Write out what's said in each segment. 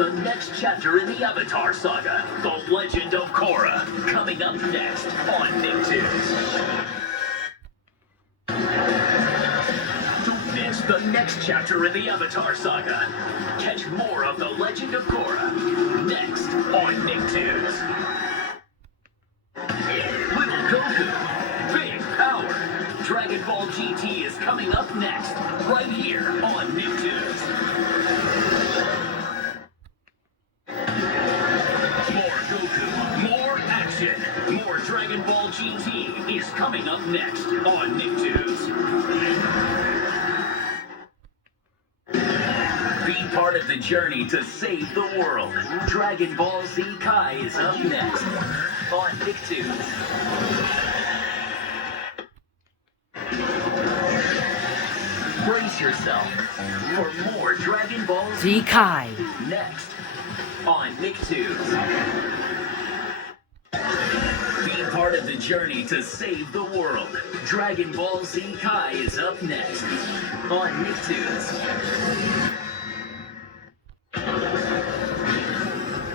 the next chapter in the Avatar saga, The Legend of Korra, coming up next on Nicktoons. Don't miss the next chapter in the Avatar saga. Catch more of The Legend of Korra next on Nicktoons. Little Goku, big power. Dragon Ball GT is coming up next, right here on Nicktoons. More Goku, more action, more Dragon Ball GT is coming up next on Nicktoons. Be part of the journey to save the world. Dragon Ball Z Kai is up next on Nicktoons. Brace yourself for more Dragon Ball Z Kai next on Nicktoons. Be part of the journey to save the world. Dragon Ball Z Kai is up next on Nicktoons.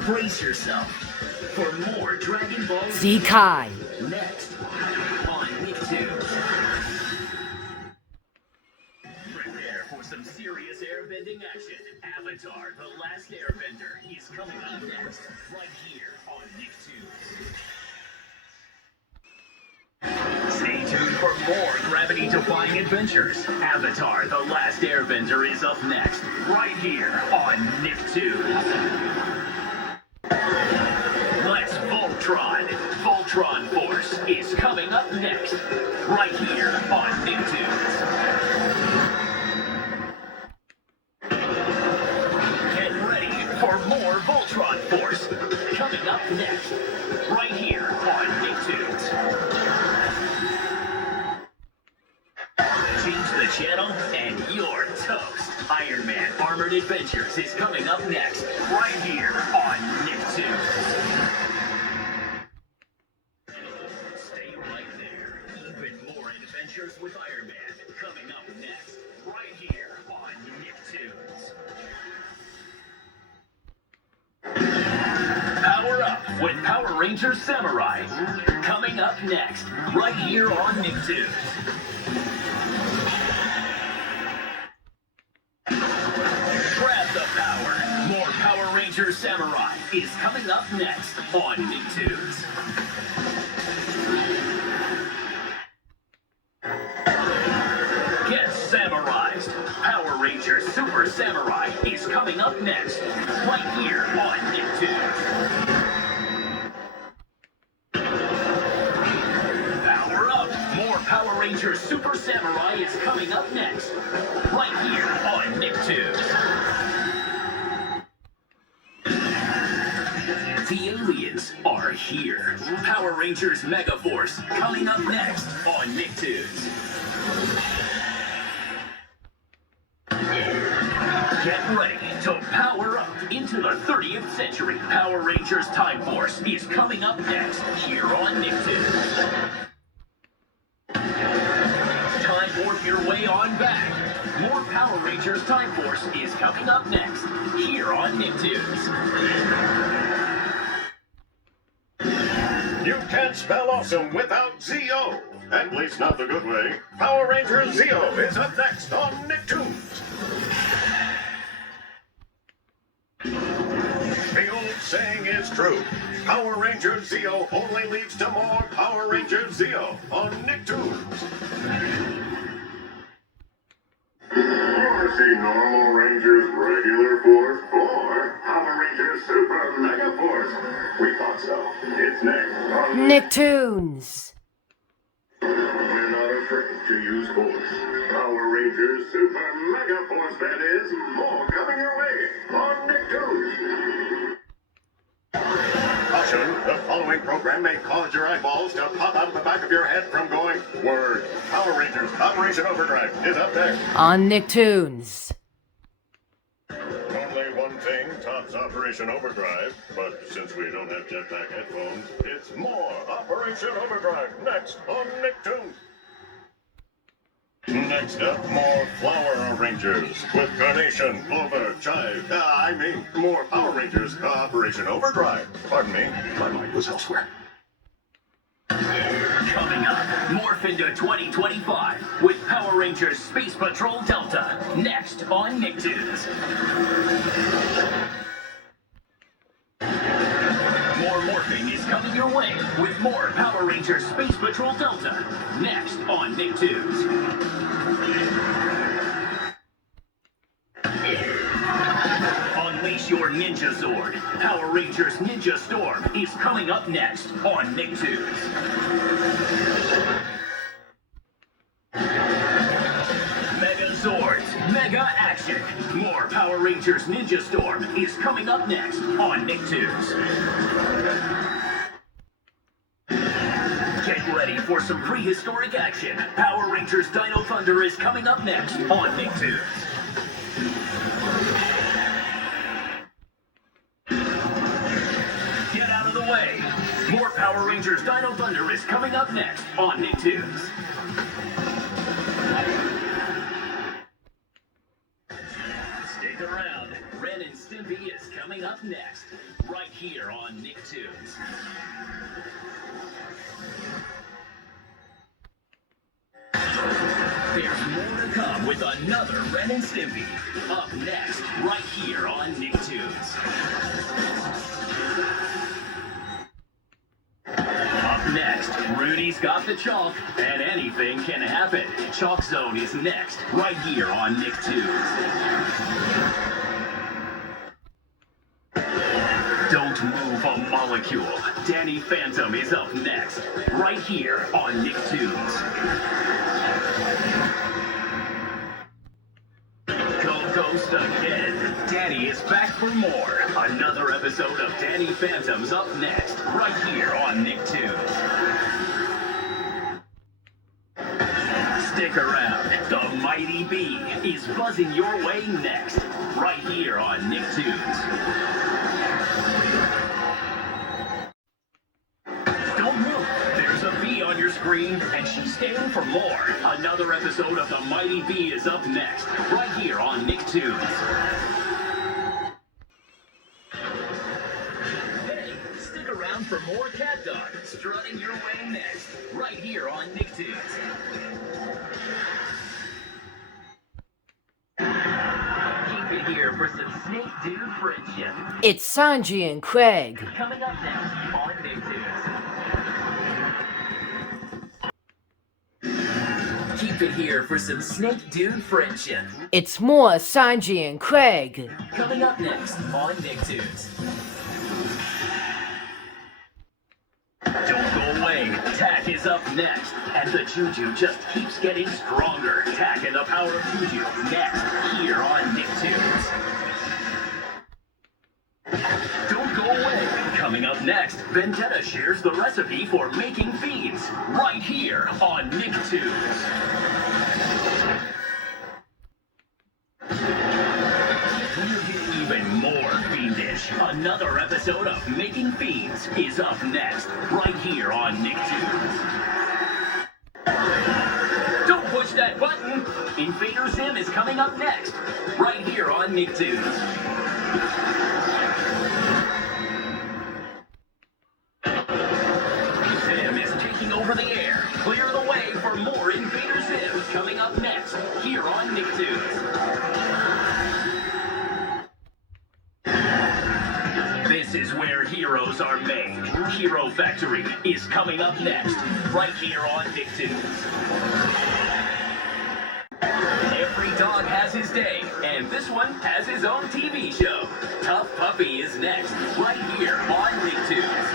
Brace yourself for more Dragon Ball Z Kai next on Nicktoons. For some serious airbending action, Avatar: The Last Airbender is coming up next, right here on Nicktoons. Stay tuned for more gravity-defying adventures. Avatar: The Last Airbender is up next, right here on Nicktoons. Let's Voltron! Voltron Force is coming up next, right here on Nicktoons. For more Voltron Force, coming up next, right here on Nicktoons. Change the channel and you're toast. Iron Man Armored Adventures is coming up next, right here on Nicktoons. Stay right there. Even more adventures with Iron Man coming up next, right here on Nicktoons. Power Up with Power Rangers Samurai. Coming up next, right here on Nicktoons. Grab the power. More Power Rangers Samurai is coming up next on Nicktoons. Get Samurized. Power Rangers Super Samurai is coming up next, right here on Nicktoons. Power Up! More Power Rangers Super Samurai is coming up next, right here on Nicktoons. The aliens are here. Power Rangers Mega Force coming up next on Nicktoons. Get ready to power up into the 30th century. Power Rangers Time Force is coming up next here on Nicktoons. Time warp your way on back. More Power Rangers Time Force is coming up next here on Nicktoons. You can't spell awesome without Z-O. At least not the good way. Power Rangers Z-O is up next on Nicktoons. The old saying is true. Power Rangers Z-O only leads to more Power Rangers Z-O on Nicktoons. Want to see normal Rangers regular force or Power Rangers Super Mega Force? We thought so. It's next on Nicktoons. We're not afraid to use force. Power Rangers Super Mega Force, that is. More coming your way on Nicktoons. Caution, the following program may cause your eyeballs to pop out of the back of your head from going, word. Power Rangers Operation Overdrive is up next. On Nicktoons. Only one thing tops Operation Overdrive, but since we don't have jetpack headphones, it's more Operation Overdrive next on Nicktoons. Next up, more Flower Rangers with Carnation, Clover, Chive. More Power Rangers Operation Overdrive. Pardon me, my mind was elsewhere. Coming up, morph into 2025 with Power Rangers Space Patrol Delta. Next on Nicktoons. More morphing is coming your way with more Power Rangers Space Patrol Delta. Next on Nicktoons. Unleash your Ninja Zord. Power Rangers Ninja Storm is coming up next on Nicktoons. Mega Zords, Mega Action. More Power Rangers Ninja Storm is coming up next on Nicktoons. Get ready for some prehistoric action. Power Rangers Dino Thunder is coming up next on Nicktoons. Get out of the way. More Power Rangers Dino Thunder is coming up next on Nicktoons. Stick around. Ren and Stimpy is coming up next, right here on Nicktoons. There's more to come with another Ren and Stimpy. Up next, right here on Nicktoons. Up next, Rudy's got the chalk, and anything can happen. Chalk Zone is next, right here on Nicktoons. Don't move a molecule. Danny Phantom is up next, right here on Nicktoons. Ghost again. Danny is back for more. Another episode of Danny Phantom's up next, right here on Nicktoons. Stick around. The Mighty Bee is buzzing your way next, right here on Nicktoons. Don't move. There's a bee on your screen, and she's staying for more. Another episode of The Mighty Bee is up next, right here on Nicktoons. Hey, stick around for more Cat Dog strutting your way next, right here on Nicktoons. Keep it here for some Snake Dude friendship. It's Sanji and Craig. Coming up next on Nicktoons. Keep it here for some Snake Dude friendship. It's more Sanji and Craig. Coming up next on Nicktoons. Don't go away. Tak is up next. And the Juju just keeps getting stronger. Tak and the power of Juju next here on Nicktoons. Don't go away. Coming up next, Vendetta shares the recipe for making fiends right here on Nicktoons. We're getting even more fiendish. Another episode of Making Fiends is up next, right here on Nicktoons. Don't push that button. Invader Zim is coming up next, right here on Nicktoons. Zim is taking over the air. Clear the way for more Invader Zim coming up next, here on Nicktoons. This is where heroes are made. Hero Factory is coming up next, right here on Nicktoons. Every dog has his day, and this one has his own TV show. Tough Puppy is next, right here on Nicktoons.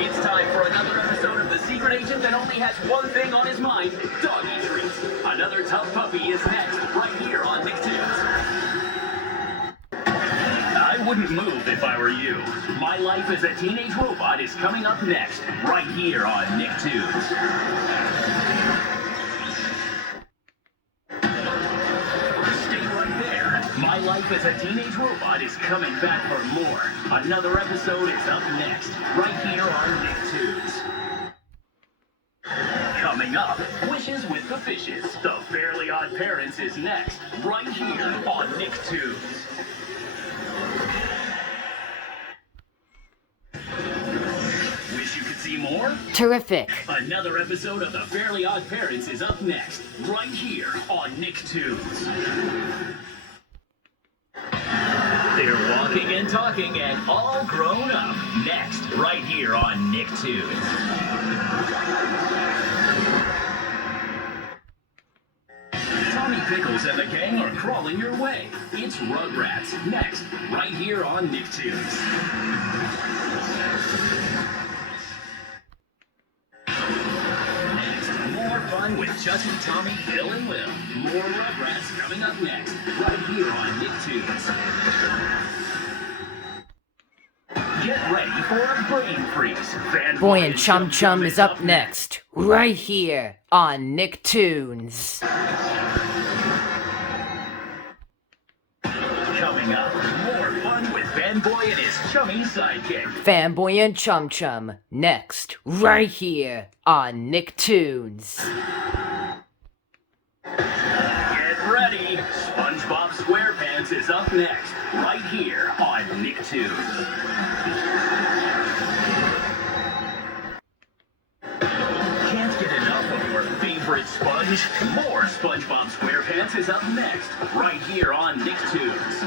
It's time for another episode of The Secret Agent that only has one thing on his mind, doggy treats. Another Tough Puppy is next, right here on Nicktoons. I wouldn't move if I were you. My Life as a Teenage Robot is coming up next, right here on Nicktoons. Stay right there. My Life as a Teenage Robot is coming back for more. Another episode is up next, right here on Nicktoons. Coming dishes with the fishes. The Fairly Odd Parents is next, right here on Nicktoons. Wish you could see more? Terrific. Another episode of The Fairly Odd Parents is up next, right here on Nicktoons. They're walking and talking and all grown up. Next, right here on Nicktoons. Tommy Pickles and the gang are crawling your way. It's Rugrats. Next, right here on Nicktoons. More fun with Chucky, Tommy, Bill, and Will. More Rugrats coming up next, right here on Nicktoons. Get ready for a brain freeze. Boy and Chum Chum is up next, right here on Nicktoons. Coming up, more fun with Fanboy and his chummy sidekick. Fanboy and Chum Chum, next, right here on Nicktoons. Get ready, SpongeBob SquarePants is up next, right here on Nicktoons. Can't get enough of your favorite sponge? More SpongeBob SquarePants is up next, right here on Nicktoons.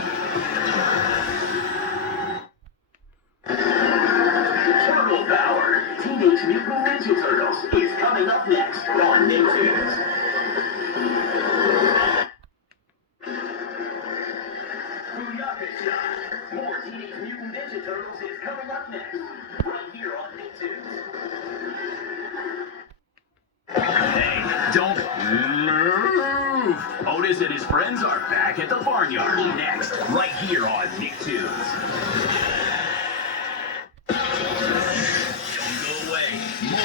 Turtle Power, Teenage Mutant Ninja Turtles is coming up next on Nicktoons. More Teenage Mutant Ninja Turtles is coming up next, right here on Nicktoons. Hey, don't move! Otis and his friends are back at the barnyard next, right here on Nicktoons. Don't go away.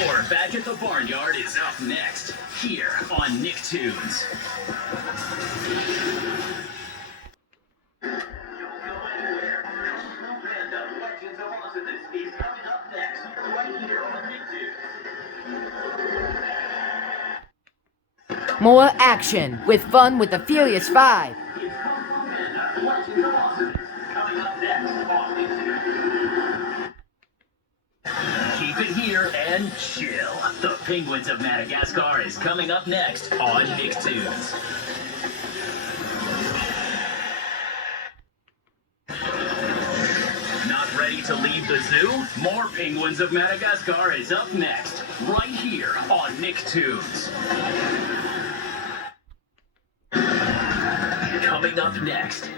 More Back at the Barnyard is up next, here on Nicktoons. Is coming up next, right here on Nicktoons. More action with fun with the Furious Five. It's Kung Fu Panda, Legends of Awesomeness, coming up next on Nicktoons. Keep it here and chill. The Penguins of Madagascar is coming up next on Nicktoons. Ready to leave the zoo? More Penguins of Madagascar is up next, right here on Nicktoons. Coming up next,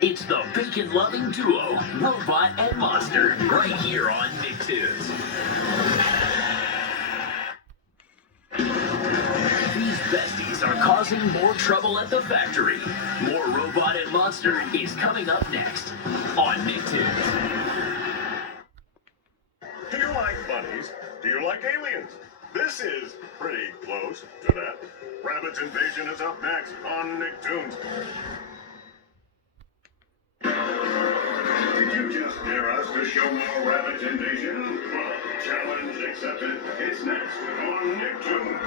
it's the bacon-loving duo, Robot and Monster, right here on Nicktoons. These besties are causing more trouble at the factory. More Robot and Monster is coming up next on Nicktoons. Do you like bunnies? Do you like aliens? This is pretty close to that. Rabbit's Invasion is up next on Nicktoons. Did you just dare us to show more Rabbit's Invasion? Well, challenge accepted. It's next on Nicktoons.